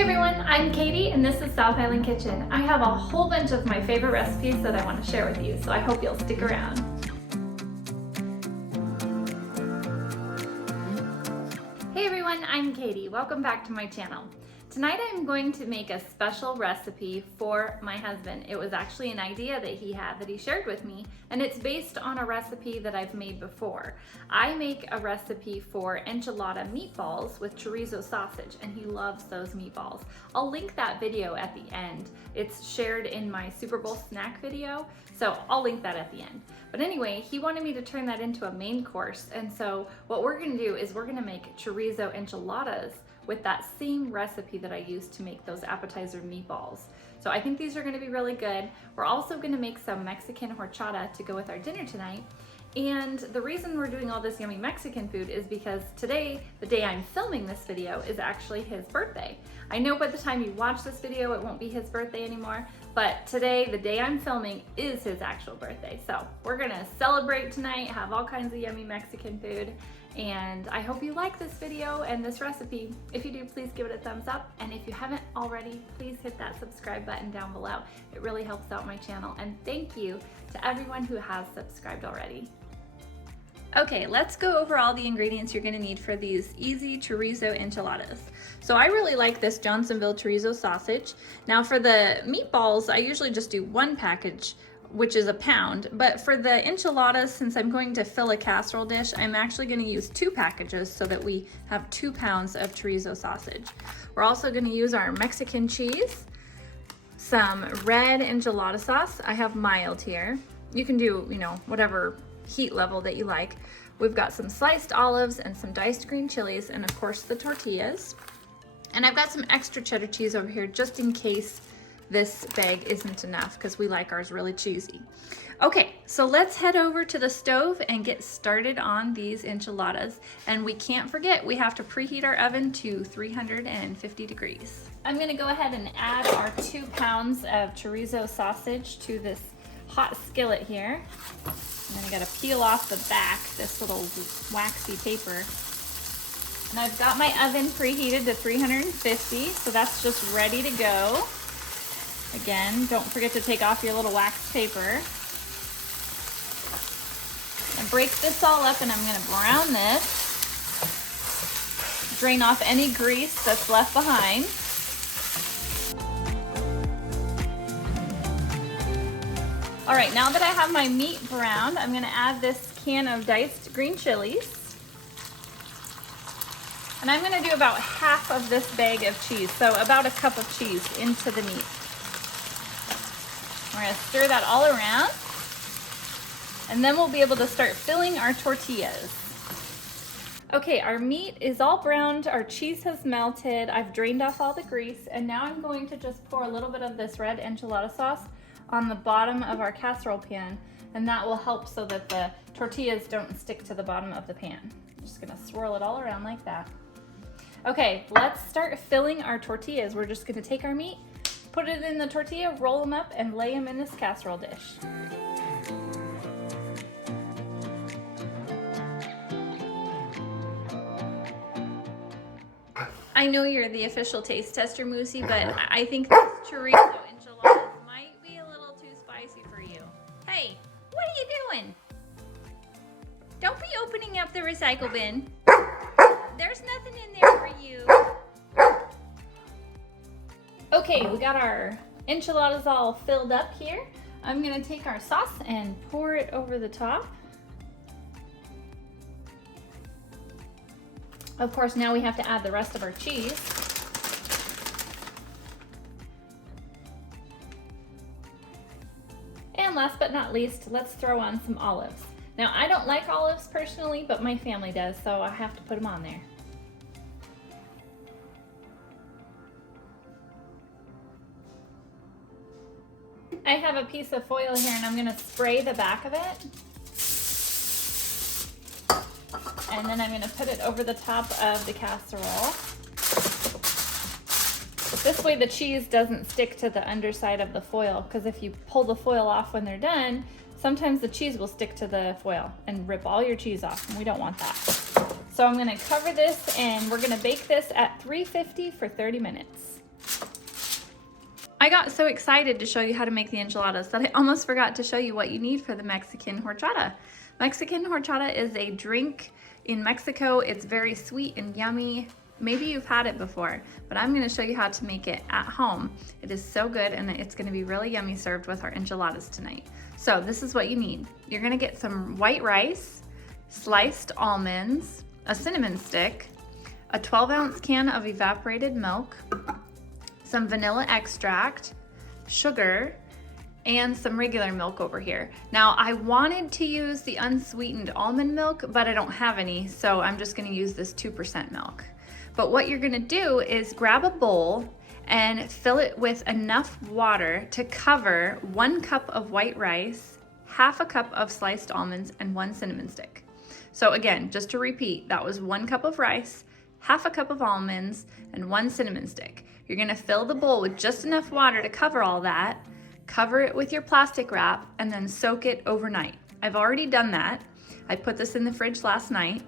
Hey everyone, I'm Katie and this is South Island Kitchen. I have a whole bunch of my favorite recipes that I want to share with you, so I hope you'll stick around. Hey everyone, I'm Katie. Welcome back to my channel. Tonight I'm going to make a special recipe for my husband. It was actually an idea that he had that he shared with me, and it's based on a recipe that I've made before. I make a recipe for enchilada meatballs with chorizo sausage, and he loves those meatballs. I'll link that video at the end. It's shared in my Super Bowl snack video, so I'll link that at the end. But anyway, he wanted me to turn that into a main course, and so what we're gonna do is we're gonna make chorizo enchiladas with that same recipe that I used to make those appetizer meatballs. So I think these are gonna be really good. We're also gonna make some Mexican horchata to go with our dinner tonight. And the reason we're doing all this yummy Mexican food is because today, the day I'm filming this video, is actually his birthday. I know by the time you watch this video, it won't be his birthday anymore, but today, the day I'm filming, is his actual birthday. So we're gonna celebrate tonight, have all kinds of yummy Mexican food, and I hope you like this video and this recipe. If you do, please give it a thumbs up, and if you haven't already, please hit that subscribe button down below. It really helps out my channel, and thank you to everyone who has subscribed already. Okay, let's go over all the ingredients you're gonna need for these easy chorizo enchiladas. So I really like this Johnsonville chorizo sausage. Now for the meatballs, I usually just do one package, which is a pound, but for the enchiladas, since I'm going to fill a casserole dish, I'm actually gonna use 2 packages so that we have 2 pounds of chorizo sausage. We're also gonna use our Mexican cheese, some red enchilada sauce. I have mild here. You can do, whatever heat level that you like. We've got some sliced olives and some diced green chilies, and of course the tortillas. And I've got some extra cheddar cheese over here just in case this bag isn't enough, because we like ours really cheesy. Okay, so let's head over to the stove and get started on these enchiladas. And we can't forget, we have to preheat our oven to 350 degrees. I'm gonna go ahead and add our 2 pounds of chorizo sausage to this hot skillet here. And then I gotta peel off the back, this little waxy paper. And I've got my oven preheated to 350, so that's just ready to go. Again, don't forget to take off your little wax paper. And break this all up, and I'm gonna brown this. Drain off any grease that's left behind. All right, now that I have my meat browned, I'm gonna add this can of diced green chilies. And I'm gonna do about half of this bag of cheese, so about a cup of cheese into the meat. We're gonna stir that all around, and then we'll be able to start filling our tortillas. Okay, our meat is all browned, our cheese has melted, I've drained off all the grease, and now I'm going to just pour a little bit of this red enchilada sauce on the bottom of our casserole pan, and that will help so that the tortillas don't stick to the bottom of the pan. I'm just gonna swirl it all around like that. Okay, let's start filling our tortillas. We're just gonna take our meat, put it in the tortilla, roll them up, and lay them in this casserole dish. I know you're the official taste tester, Moosey, but I think this chorizo enchiladas might be a little too spicy for you. Hey, what are you doing? Don't be opening up the recycle bin. There's nothing in there for you. Okay, we got our enchiladas all filled up here. I'm gonna take our sauce and pour it over the top. Of course, now we have to add the rest of our cheese. And last but not least, let's throw on some olives. Now, I don't like olives personally, but my family does, so I have to put them on there. I have a piece of foil here, and I'm gonna spray the back of it. And then I'm gonna put it over the top of the casserole. This way the cheese doesn't stick to the underside of the foil, because if you pull the foil off when they're done, sometimes the cheese will stick to the foil and rip all your cheese off, and we don't want that. So I'm gonna cover this, and we're gonna bake this at 350 for 30 minutes. I got so excited to show you how to make the enchiladas that I almost forgot to show you what you need for the Mexican horchata. Mexican horchata is a drink in Mexico. It's very sweet and yummy. Maybe you've had it before, but I'm gonna show you how to make it at home. It is so good and it's gonna be really yummy served with our enchiladas tonight. So this is what you need. You're gonna get some white rice, sliced almonds, a cinnamon stick, a 12-ounce can of evaporated milk, some vanilla extract, sugar, and some regular milk over here. Now, I wanted to use the unsweetened almond milk, but I don't have any, so I'm just gonna use this 2% milk. But what you're gonna do is grab a bowl and fill it with enough water to cover 1 cup of white rice, half a cup of sliced almonds, and 1 cinnamon stick. So again, just to repeat, that was 1 cup of rice, half a cup of almonds, and 1 cinnamon stick. You're gonna fill the bowl with just enough water to cover all that, cover it with your plastic wrap, and then soak it overnight. I've already done that. I put this in the fridge last night,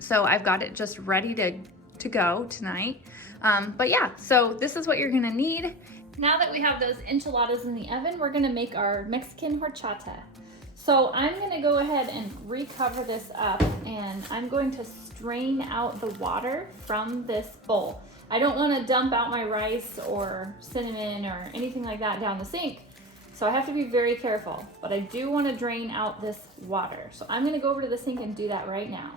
so I've got it just ready to go tonight. But yeah, so this is what you're gonna need. Now that we have those enchiladas in the oven, we're gonna make our Mexican horchata. So I'm gonna go ahead and recover this up, and I'm going to strain out the water from this bowl. I don't wanna dump out my rice or cinnamon or anything like that down the sink, so I have to be very careful, but I do wanna drain out this water. So I'm gonna go over to the sink and do that right now.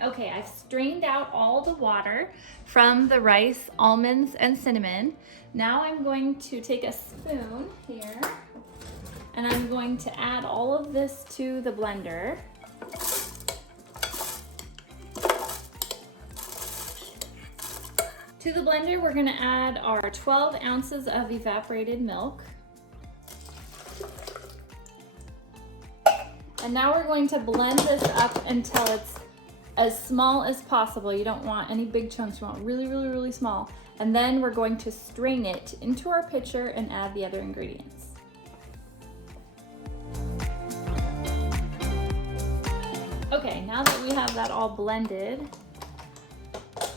Okay, I've strained out all the water from the rice, almonds, and cinnamon. Now I'm going to take a spoon here, and I'm going to add all of this to the blender. To the blender, we're gonna add our 12 ounces of evaporated milk. And now we're going to blend this up until it's as small as possible. You don't want any big chunks, you want really, really, really small. And then we're going to strain it into our pitcher and add the other ingredients. Okay, now that we have that all blended,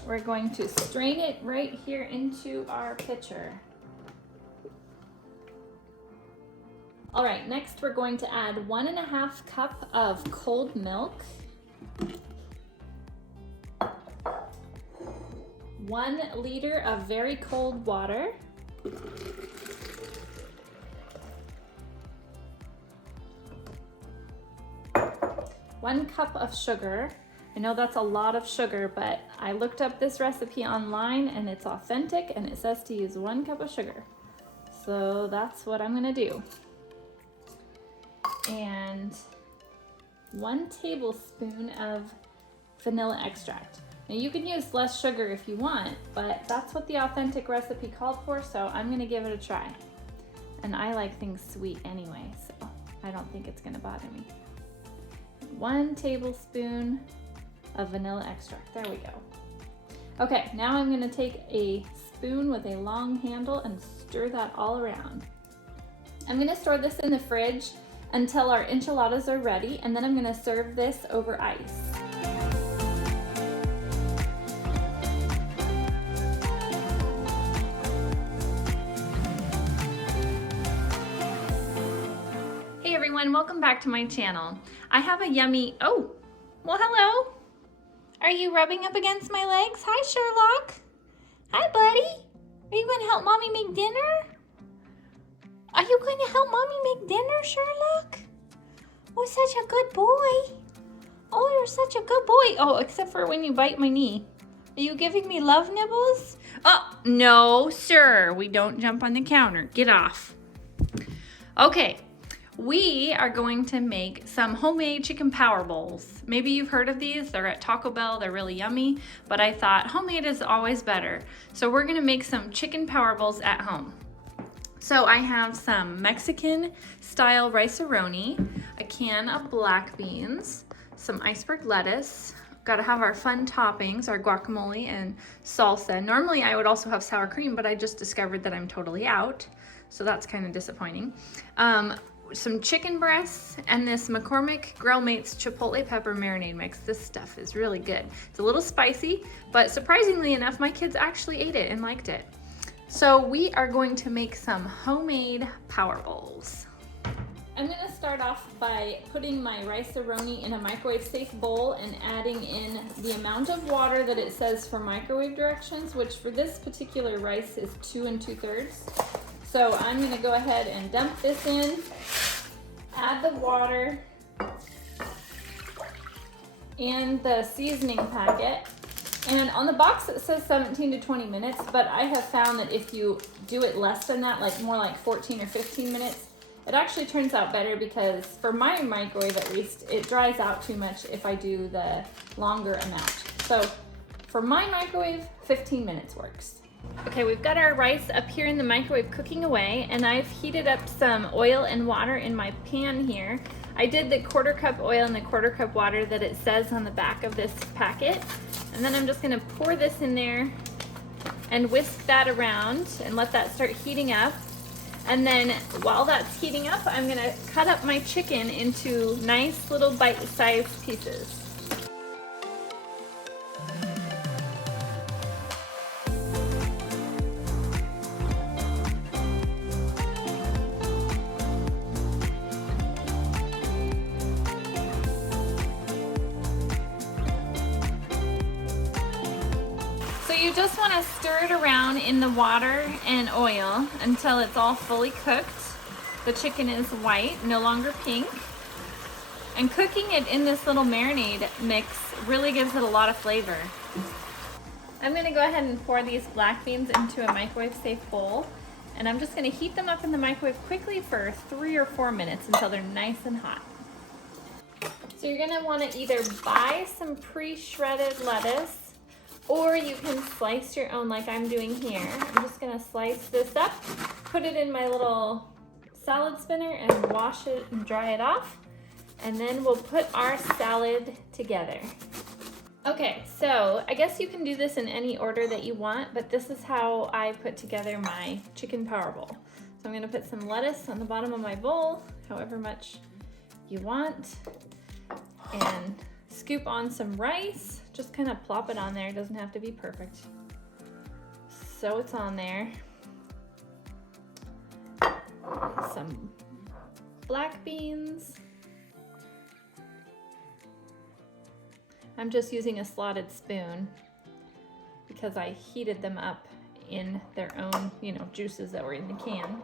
we're going to strain it right here into our pitcher. All right, next we're going to add 1.5 cup of cold milk, 1 liter of very cold water, 1 cup of sugar. I know that's a lot of sugar, but I looked up this recipe online and it's authentic and it says to use 1 cup of sugar. So that's what I'm gonna do. And 1 tablespoon of vanilla extract. Now you can use less sugar if you want, but that's what the authentic recipe called for, so I'm gonna give it a try. And I like things sweet anyway, so I don't think it's gonna bother me. 1 tablespoon of vanilla extract. There we go. Okay, now I'm gonna take a spoon with a long handle and stir that all around. I'm gonna store this in the fridge until our enchiladas are ready, and then I'm gonna serve this over ice. Hey everyone, welcome back to my channel. I have a yummy, oh, well hello. Are you rubbing up against my legs? Hi, Sherlock. Hi, buddy. Are you going to help Mommy make dinner? Are you going to help Mommy make dinner, Sherlock? Oh, such a good boy. Oh, you're such a good boy. Oh, except for when you bite my knee. Are you giving me love nibbles? Oh, no, sir. We don't jump on the counter. Get off. Okay. We are going to make some homemade chicken power bowls. Maybe you've heard of these. They're at Taco Bell. They're really yummy, but I thought homemade is always better. So we're gonna make some chicken power bowls at home. So I have some Mexican style Rica-a-Roni, a can of black beans, some Iceburg lettuce. Got to have our fun toppings, our guacamole and salsa. Normally I would also have sour cream, but I just discovered that I'm totally out. So that's kind of disappointing. Some chicken breasts and this McCormick Grill Mates Chipotle pepper marinade mix. This stuff is really good. It's a little spicy, but surprisingly enough, my kids actually ate it and liked it. So we are going to make some homemade power bowls. I'm gonna start off by putting my Rica-a-Roni in a microwave safe bowl and adding in the amount of water that it says for microwave directions, which for this particular rice is 2 2/3. So I'm gonna go ahead and dump this in, add the water and the seasoning packet. And on the box it says 17 to 20 minutes, but I have found that if you do it less than that, like more like 14 or 15 minutes, it actually turns out better, because for my microwave at least, it dries out too much if I do the longer amount. So for my microwave, 15 minutes works. Okay, we've got our rice up here in the microwave cooking away, and I've heated up some oil and water in my pan here. I did the 1/4 cup oil and the 1/4 cup water that it says on the back of this packet. And then I'm just gonna pour this in there and whisk that around and let that start heating up. And then while that's heating up, I'm gonna cut up my chicken into nice little bite-sized pieces. You just want to stir it around in the water and oil until it's all fully cooked. The chicken is white, no longer pink. And cooking it in this little marinade mix really gives it a lot of flavor. I'm going to go ahead and pour these black beans into a microwave safe bowl. And I'm just going to heat them up in the microwave quickly for 3 or 4 minutes until they're nice and hot. So you're going to want to either buy some pre-shredded lettuce, or you can slice your own like I'm doing here. I'm just gonna slice this up, put it in my little salad spinner and wash it and dry it off. And then we'll put our salad together. Okay, so I guess you can do this in any order that you want, but this is how I put together my chicken power bowl. So I'm gonna put some lettuce on the bottom of my bowl, however much you want, and scoop on some rice. Just kind of plop it on there. It doesn't have to be perfect. So it's on there. Some black beans. I'm just using a slotted spoon because I heated them up in their own, juices that were in the can.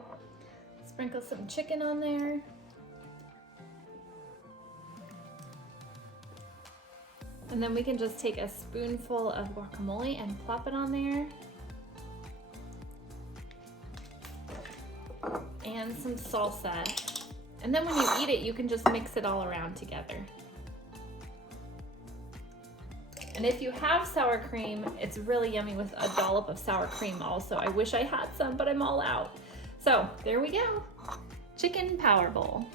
Sprinkle some chicken on there. And then we can just take a spoonful of guacamole and plop it on there. And some salsa. And then when you eat it, you can just mix it all around together. And if you have sour cream, it's really yummy with a dollop of sour cream also. I wish I had some, but I'm all out. So there we go. Chicken power bowl.